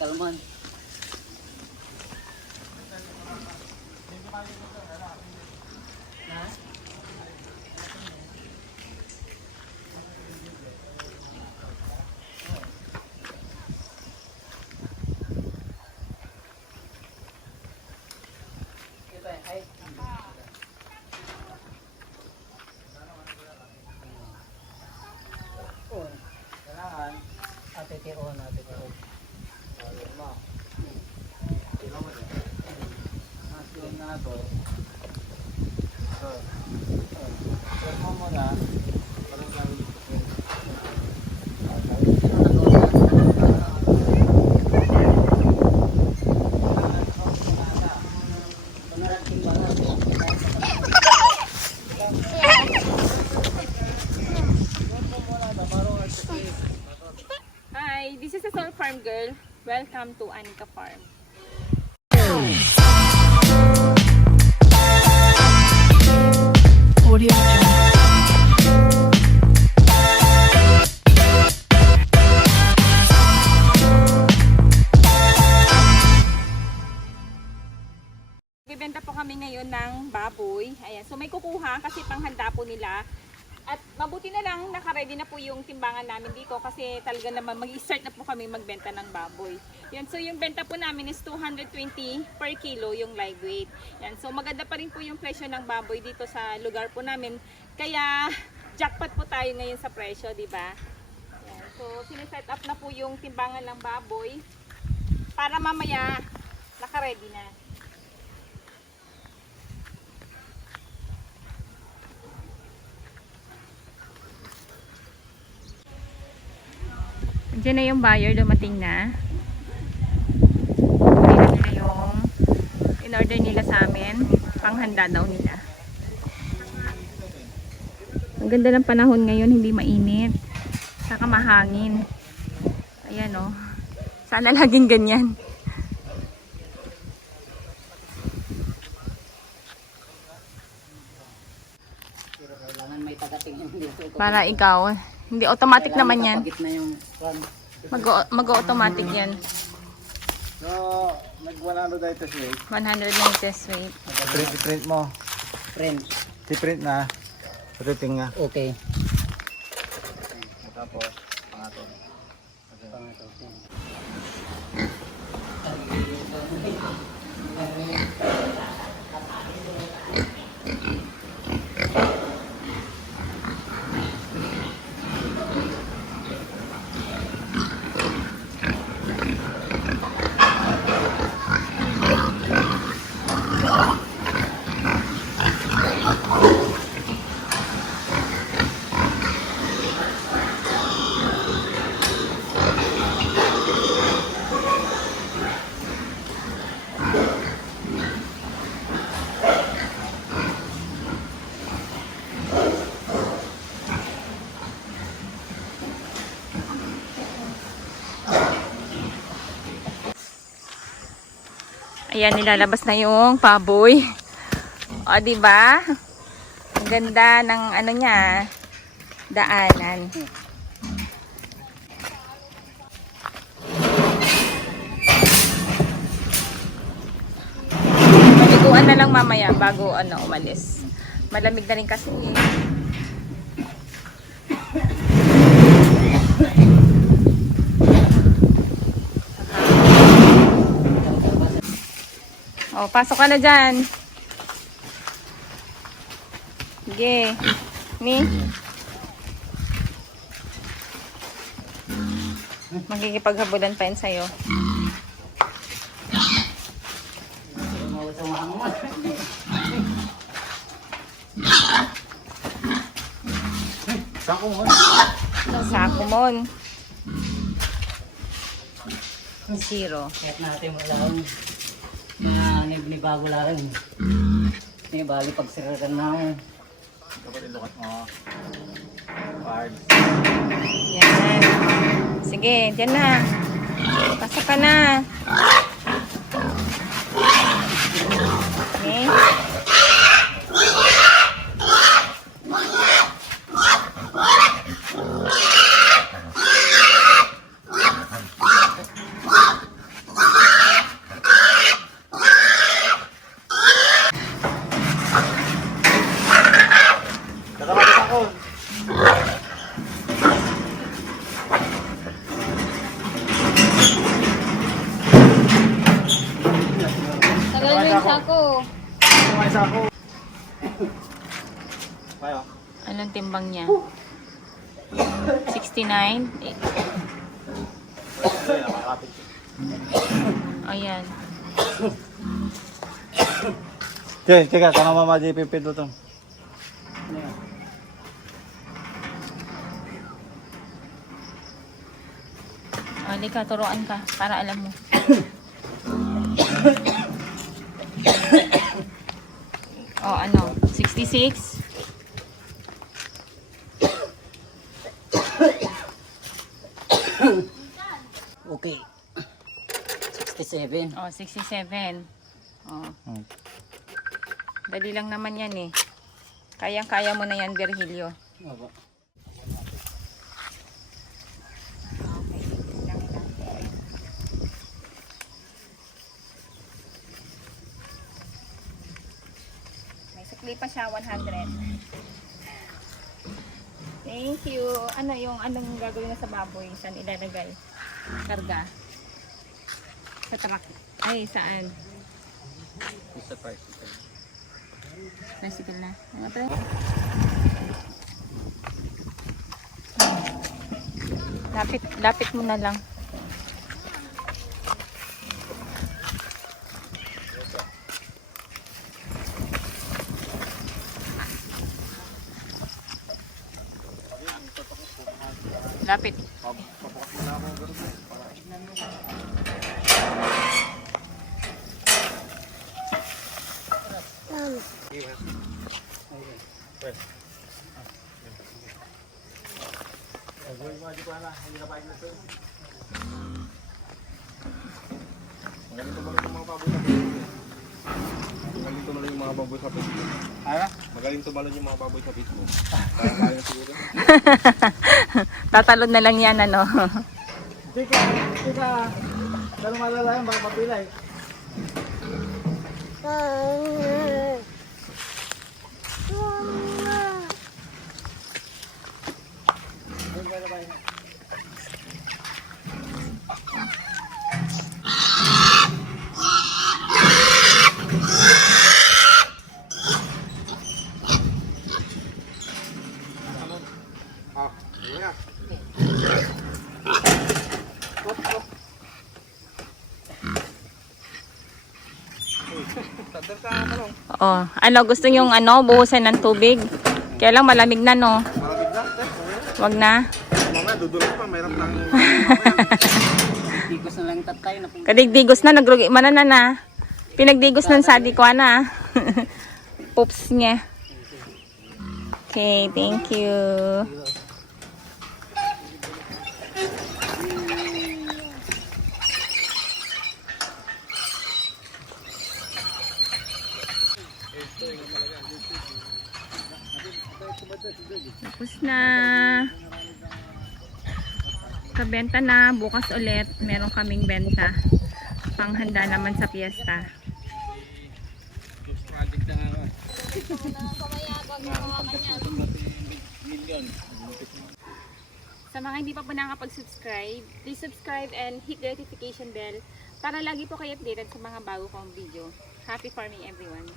Kalman. Ha? Hi, this is a Soul Farm Girl. Welcome to Anika Farm. Baboy. Ayan. So may kukuha kasi panghanda po nila. At mabuti na lang nakaready na po yung timbangan namin dito kasi talaga naman mag-start na po kami magbenta ng baboy. Yan, so yung benta po namin is 220 per kilo yung live weight. Yan, so maganda pa rin po yung presyo ng baboy dito sa lugar po namin. Kaya jackpot po tayo ngayon sa presyo, di ba? So siniset up na po yung timbangan ng baboy para mamaya nakaready na. Diyan na yung buyer, dumating na. Kunin na nila yung in-order nila sa amin. Panghanda daw nila. Ang ganda ng panahon ngayon, hindi mainit. Saka mahangin. Ayan o. Sana laging ganyan. Para ikaw. Hindi automatic Kailangan naman yan. makapagit na yung. Mag- Mag-automatic yan. So, nag-100 dahil ito siya. 100 meters weight. Print, print mo. Friend. Si print na. Patuting nga. Okay. Tapos, pangatong. Pangatlo. Ayan, nilalabas na yung paboy. O, di ba? Ang ganda ng ano niya, daanan. Maliguan na lang mamaya bago ano umalis. Malamig na rin kasi. O, pasok ka na dyan. Sige. Ni? Magkikipaghabulan pa yun sa'yo. Mawasawaan mo. Sako mo. Sako mon. Zero. Kahit natin wala lang. Na nibago lang. May bali pagsiraran na. Dapat ilukat mo. Card. Yan. Sige, dyan na. Pasok ka na. Okay. Isa ako. Kayo. Anong timbang niya? 69. Eh, Ayun, nakakapit. ayan. Okay, teka, kana mama di pipindot to. O, ka, turuan ka para alam mo. o, ano? 66? Okay. 67. O, 67. O, Hmm. dali lang naman yan eh. Kayang-kaya mo na yan, Virgilio. Opo. Sukli pa siya, 100. Thank you. Ano yung anong gagawin na sa baboy? Saan ilalagay? Karga. Sa truck. Ay, saan? Mr. Particle. Tricycle na. Ano pre? Lapit, lapit mo na lang. Lapit. Magaling tumalon yung mga baboy sa Facebook. Magaling tumalon yung mga baboy sa Facebook. Kaya kaya siguro. Tatalon na lang yan, ano. Teka, teka. Pero malala yan, baka mapilay. Ah, Oh, ano, gusto nyong ano, buhusan ng tubig? Kaya lang malamig na, no? Malamig na. Wag na. mamaya dudulog pa. Mayroon lang. Tigos na lang tatay na Kadigdigos na, nagrugi man na na. Pinagdigos ng sadi ko na. Poops niya. Okay, thank you. Tapos na. Kabenta na. Bukas ulit. Meron kaming benta. Panghanda naman sa piyesta. Sa mga hindi pa po nakapag-subscribe, please subscribe and hit the notification bell para lagi po kayo updated sa mga bago kong video. Happy farming everyone!